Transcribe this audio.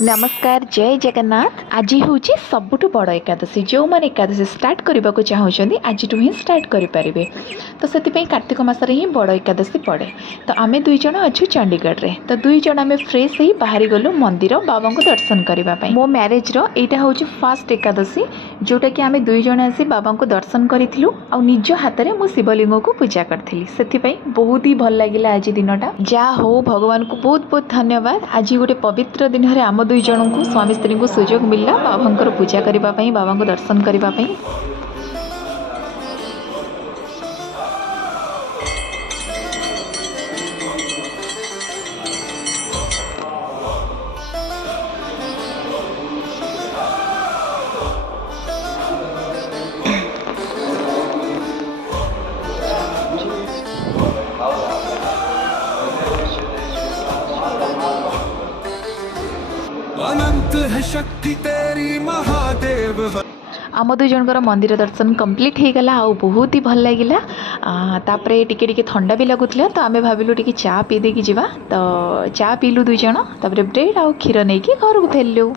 नमस्कार जय जगन्नाथ। आज हूँ सबुठ बड़ एकादशी जो मैंने एकादशी स्टार्ट करने को चाहते आज ही स्टार्ट करेंगे। तो से कार्तिक मसरे ही बड़ एकादशी पड़े। तो आम दुईज अच्छु चंडीगढ़ में। तो दुईज आम फ्रेश ही बाहरी गलु मंदिर बाबा को दर्शन करने। मो मैरेज यहाँ हूँ फास्ट एकादशी जोटा कि आम दुईज आसी बाबा को दर्शन करूँ आ निज हाथ में मु शिवलिंग को पूजा करी से बहुत ही भल लगे आज दिनटा। जा हो भगवान को बहुत बहुत धन्यवाद। आज गोटे पवित्र दिन में आम दुई जन को स्वामी स्त्री को सुजोग मिलला बाबा पूजा करने बाबा को दर्शन करने। अनंत है शक्ति तेरी महादेव। आम दुई जनकर मंदिर दर्शन कंप्लीट हो गला आ बहुत ही भल लगिला। तापरे टिके टिके ठंडा भी लगुला तो आम भाविलु टिके चा पी देकी जीवा। तो चा पीलु दुई जन तापरे ब्रेड आ क्षीर नहीं घर को फेरलु।